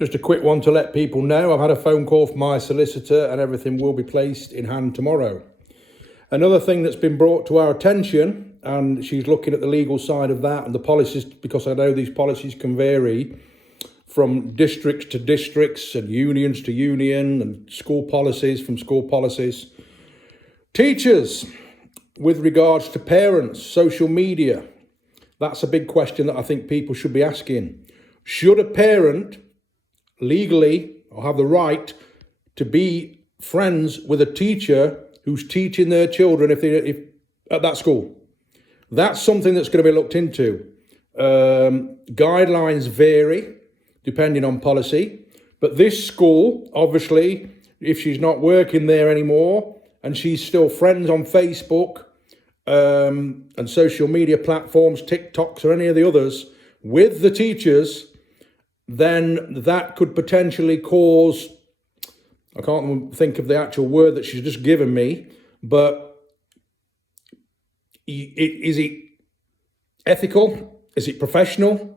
Just a quick one to let people know. I've had a phone call from my solicitor and everything will be placed in hand tomorrow. Another thing that's been brought to our attention, and she's looking at the legal side of that and the policies, because I know these policies can vary from districts to districts and unions to union and school policies from school policies. Teachers, with regards to parents, social media, that's a big question that I think people should be asking. Should a parent legally or have the right to be friends with a teacher who's teaching their children if at that school? That's something that's going to be looked into. Guidelines vary depending on policy, but this school, obviously, if she's not working there anymore and she's still friends on Facebook and social media platforms, TikToks or any of the others, with the teachers, then that could potentially cause, I can't think of the actual word that she's just given me, but is it ethical? Is it professional?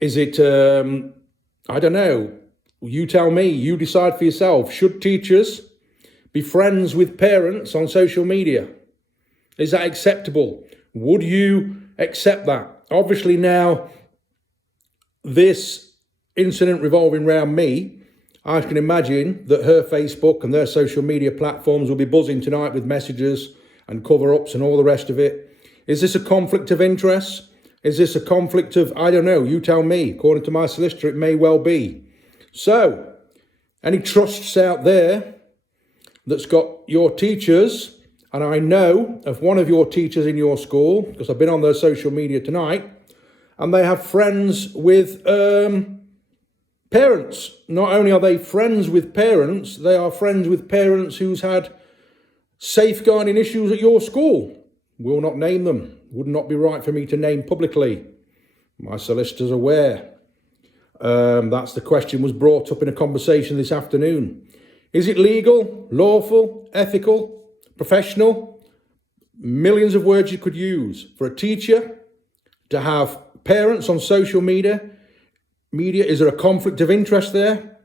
Is it, I don't know, you tell me, you decide for yourself. Should teachers be friends with parents on social media? Is that acceptable? Would you accept that? Obviously now, this incident revolving around me, I can imagine that her Facebook and their social media platforms will be buzzing tonight with messages and cover-ups and all the rest of it. Is this a conflict of interest? Is this a conflict of, I don't know, you tell me. According to my solicitor, it may well be. So, any trusts out there that's got your teachers, and I know of one of your teachers in your school, because I've been on their social media tonight, and they have friends with parents. Not only are they friends with parents, they are friends with parents who's had safeguarding issues at your school. Will not name them. Would not be right for me to name publicly. My solicitor's aware. That's the question was brought up in a conversation this afternoon. Is it legal, lawful, ethical, professional? Millions of words you could use for a teacher to have parents on social media. Is there a conflict of interest there?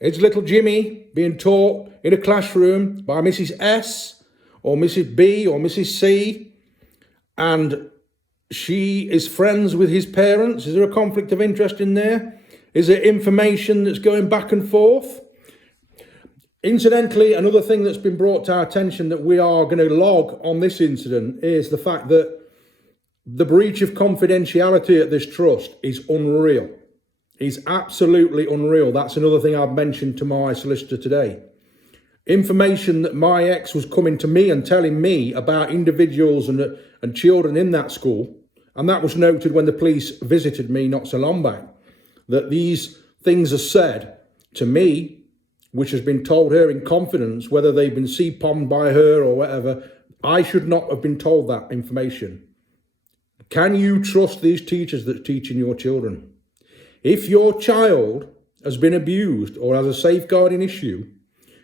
Is little Jimmy being taught in a classroom by Mrs. S or Mrs. B or Mrs. C, and she is friends with his parents? Is there a conflict of interest in there? Is there information that's going back and forth? Incidentally, another thing that's been brought to our attention that we are going to log on this incident is the fact that the breach of confidentiality at this trust is unreal. Is absolutely unreal. That's another thing I've mentioned to my solicitor today. Information that my ex was coming to me and telling me about individuals and children in that school, and that was noted when the police visited me not so long back, that these things are said to me, which has been told her in confidence, whether they've been CPOM'd by her or whatever. I should not have been told that information. Can you trust these teachers that's teaching your children? If your child has been abused or has a safeguarding issue,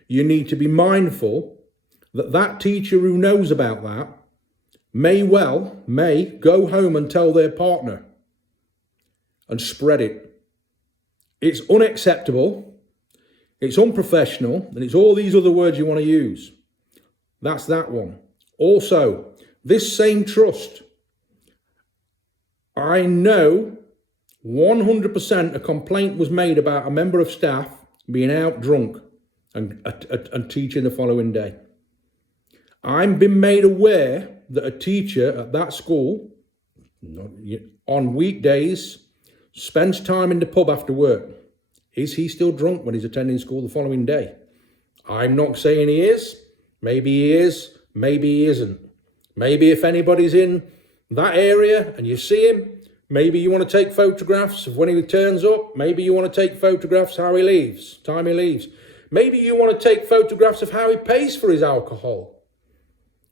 you need to be mindful that that teacher who knows about that may go home and tell their partner and spread it. It's unacceptable, it's unprofessional, and it's all these other words you want to use. That's that one. Also, this same trust, I know 100% a complaint was made about a member of staff being out drunk and teaching the following day. I'm been made aware that a teacher at that school on weekdays spends time in the pub after work. Is he still drunk when he's attending school the following day? I'm not saying he is. Maybe he is. Maybe he isn't. Maybe if anybody's in that area and you see him, maybe you want to take photographs of when he turns up. Maybe you want to take photographs how he leaves, time he leaves. Maybe you want to take photographs of how he pays for his alcohol.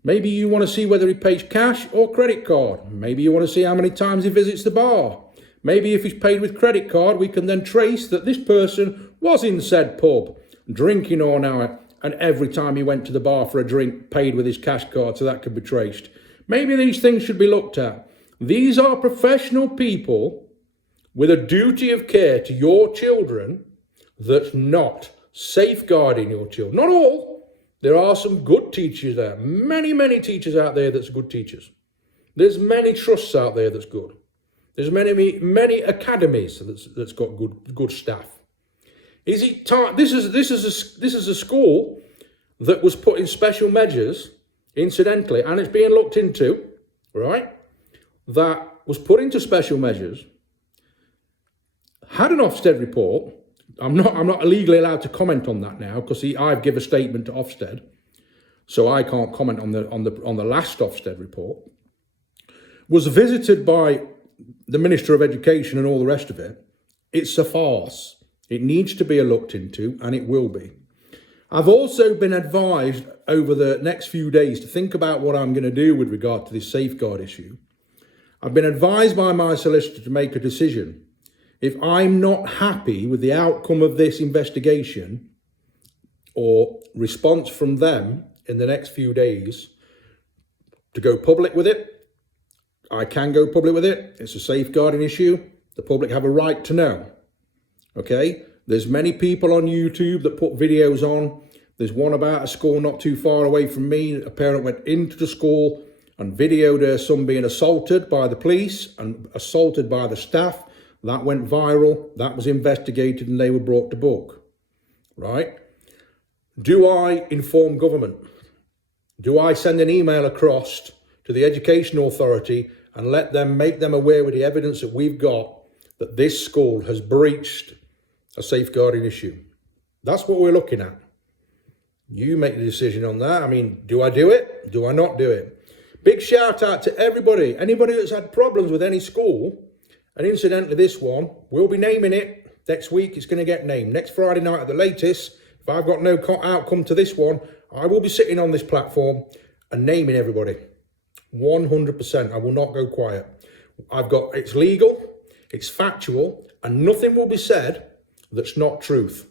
Maybe you want to see whether he pays cash or credit card. Maybe you want to see how many times he visits the bar. Maybe if he's paid with credit card, we can then trace that this person was in said pub, drinking all night, and every time he went to the bar for a drink, paid with his cash card, so that could be traced. Maybe these things should be looked at. These are professional people with a duty of care to your children that's not safeguarding your children. Not all. There are some good teachers there. Many, many teachers out there that's good teachers. There's many trusts out there that's good. There's many academies that's got good staff. Is it time? This is a school that was put in special measures, incidentally, and it's being looked into, right? That was put into special measures, had an Ofsted report. I'm not legally allowed to comment on that now because I've given a statement to Ofsted, so I can't comment on the last Ofsted report. Was visited by the Minister of Education and all the rest of it. It's a farce. It needs to be looked into, and it will be. I've also been advised over the next few days to think about what I'm going to do with regard to this safeguard issue. I've been advised by my solicitor to make a decision. If I'm not happy with the outcome of this investigation or response from them in the next few days, to go public with it, I can go public with it. It's a safeguarding issue. The public have a right to know. Okay? There's many people on YouTube that put videos on. There's one about a school not too far away from me. A parent went into the school and videoed her son being assaulted by the police and assaulted by the staff. That went viral. That was investigated and they were brought to book. Right? Do I inform government? Do I send an email across to the Education Authority and make them aware with the evidence that we've got that this school has breached a safeguarding issue? That's what we're looking at. You make the decision on that. I mean, do I do it? Do I not do it? Big shout out to everybody. Anybody that's had problems with any school, and incidentally this one, we'll be naming it next week. It's going to get named. Next Friday night at the latest, if I've got no outcome to this one, I will be sitting on this platform and naming everybody. 100%. I will not go quiet. It's legal, it's factual, and nothing will be said that's not truth.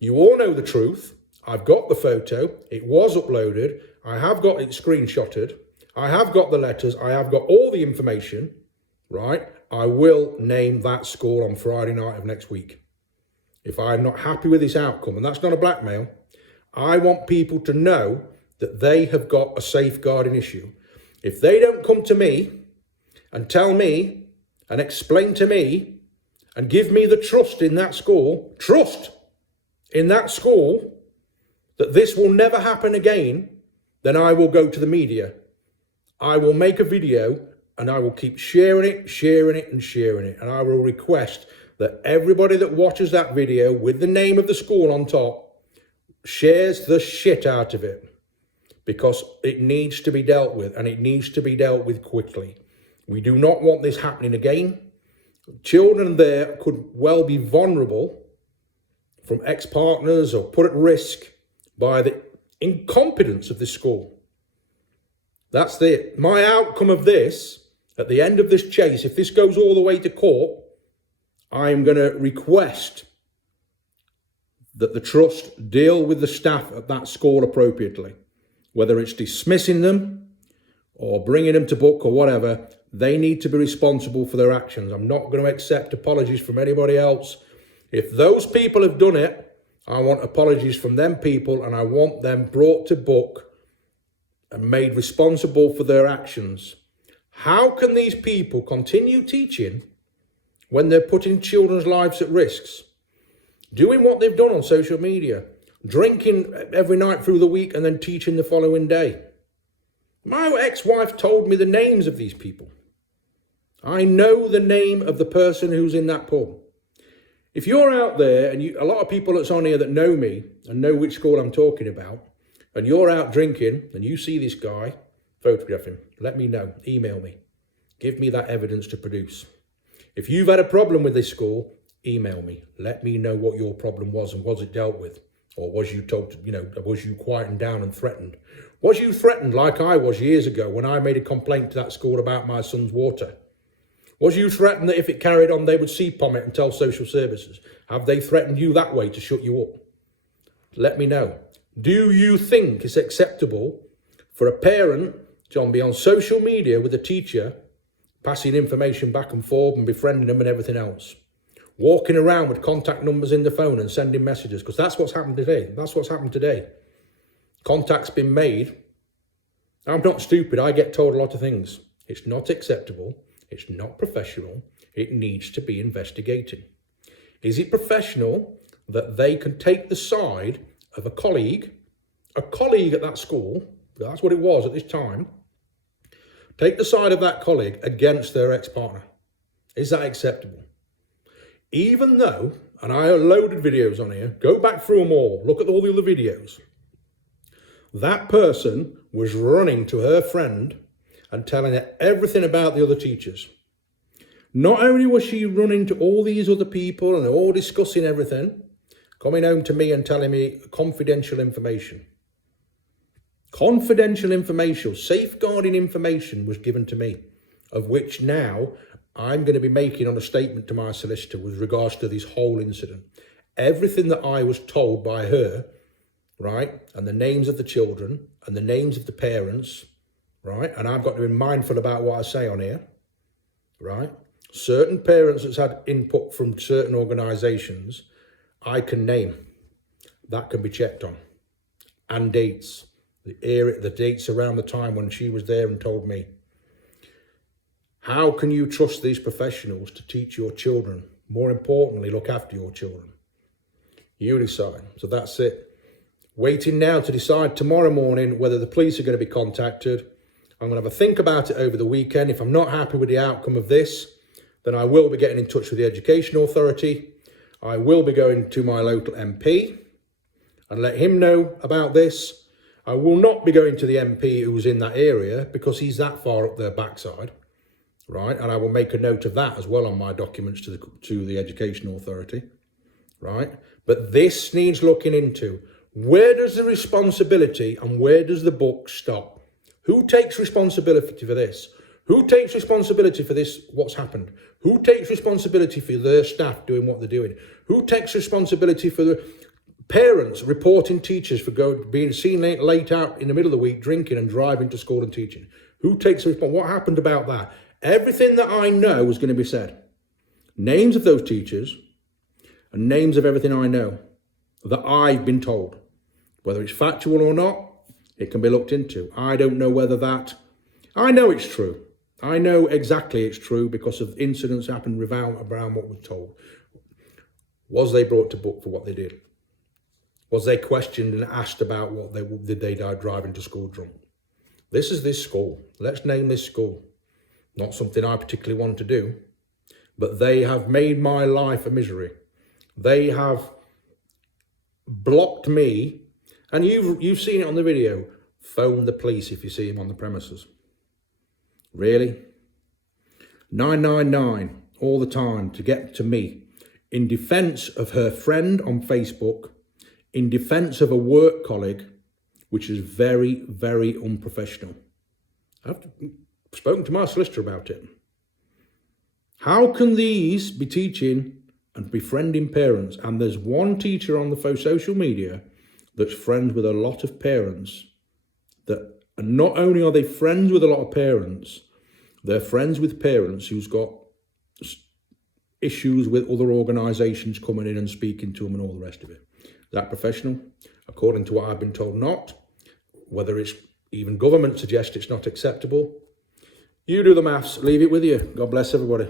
You all know the truth. I've got the photo. It was uploaded. I have got it screenshotted. I have got the letters. I have got all the information, right? I will name that school on Friday night of next week. If I'm not happy with this outcome, and that's not a blackmail, I want people to know that they have got a safeguarding issue. If they don't come to me and tell me and explain to me and give me the trust in that school, that this will never happen again, then I will go to the media. I will make a video and I will keep sharing it. And I will request that everybody that watches that video with the name of the school on top shares the shit out of it. Because it needs to be dealt with, and it needs to be dealt with quickly. We do not want this happening again. Children there could well be vulnerable from ex-partners or put at risk by the incompetence of this school. That's it. My outcome of this, at the end of this chase, if this goes all the way to court, I'm going to request that the trust deal with the staff at that school appropriately. Whether it's dismissing them or bringing them to book or whatever, they need to be responsible for their actions. I'm not going to accept apologies from anybody else. If those people have done it, I want apologies from them people, and I want them brought to book and made responsible for their actions. How can these people continue teaching when they're putting children's lives at risks? Doing what they've done on social media. Drinking every night through the week and then teaching the following day. My ex-wife told me the names of these people. I know the name of the person who's in that pub. If you're out there, and a lot of people that's on here that know me and know which school I'm talking about, and you're out drinking and you see this guy, photograph him, let me know, email me. Give me that evidence to produce. If you've had a problem with this school, email me. Let me know what your problem was and was it dealt with. Or was you told, was you quietened down and threatened? Was you threatened like I was years ago when I made a complaint to that school about my son's water? Was you threatened that if it carried on, they would CPOM it and tell social services? Have they threatened you that way to shut you up? Let me know. Do you think it's acceptable for a parent to be on social media with a teacher, passing information back and forth and befriending them and everything else? walking around with contact numbers in the phone and sending messages, because that's what's happened today. That's what's happened today. Contact's been made. I'm not stupid. I get told a lot of things. It's not acceptable. It's not professional. It needs to be investigated. Is it professional that they can take the side of a colleague at that school, that's what it was at this time, take the side of that colleague against their ex-partner? Is that acceptable? Even though, and I have loaded videos on here, go back through them all, look at all the other videos, that person was running to her friend and telling her everything about the other teachers. Not only was she running to all these other people and all discussing everything, coming home to me and telling me confidential information. Confidential information, safeguarding information was given to me, of which now I'm going to be making on a statement to my solicitor with regards to this whole incident. Everything that I was told by her, right, and the names of the children and the names of the parents, right, and I've got to be mindful about what I say on here, right. Certain parents that's had input from certain organisations, I can name. That can be checked on. And dates. The dates around the time when she was there and told me. How can you trust these professionals to teach your children? More importantly, look after your children. You decide. So that's it. Waiting now to decide tomorrow morning whether the police are going to be contacted. I'm going to have a think about it over the weekend. If I'm not happy with the outcome of this, then I will be getting in touch with the Education Authority. I will be going to my local MP and let him know about this. I will not be going to the MP who's in that area because he's that far up their backside, right? And I will make a note of that as well on my documents to the Education Authority, right? But this needs looking into. Where does the responsibility and where does the book stop? Who takes responsibility for this? Who takes responsibility for this, what's happened? Who takes responsibility for their staff doing what they're doing? Who takes responsibility for the parents reporting teachers for being seen late out in the middle of the week, drinking and driving to school and teaching? Who takes responsibility? What happened about that? Everything that I know is going to be said. Names of those teachers and names of everything I know that I've been told. Whether it's factual or not, it can be looked into. I don't know whether that... I know it's true. I know exactly it's true because of incidents happened around what was told. Was they brought to book for what they did? Was they questioned and asked about what did they die driving to school drunk? This is this school. Let's name this school. Not something I particularly want to do, but they have made my life a misery. They have blocked me, and you've seen it on the video. Phone the police if you see him on the premises. Really? 999 all the time to get to me in defence of her friend on Facebook, in defence of a work colleague, which is very, very unprofessional. I've spoken to my solicitor about it. How can these be teaching and befriending parents? And there's one teacher on the social media that's friends with a lot of parents that, and not only are they friends with a lot of parents, they're friends with parents who's got issues with other organisations coming in and speaking to them and all the rest of it. Is that professional? According to what I've been told, not. Whether it's even government suggests it's not acceptable. You do the maths. Leave it with you. God bless everybody.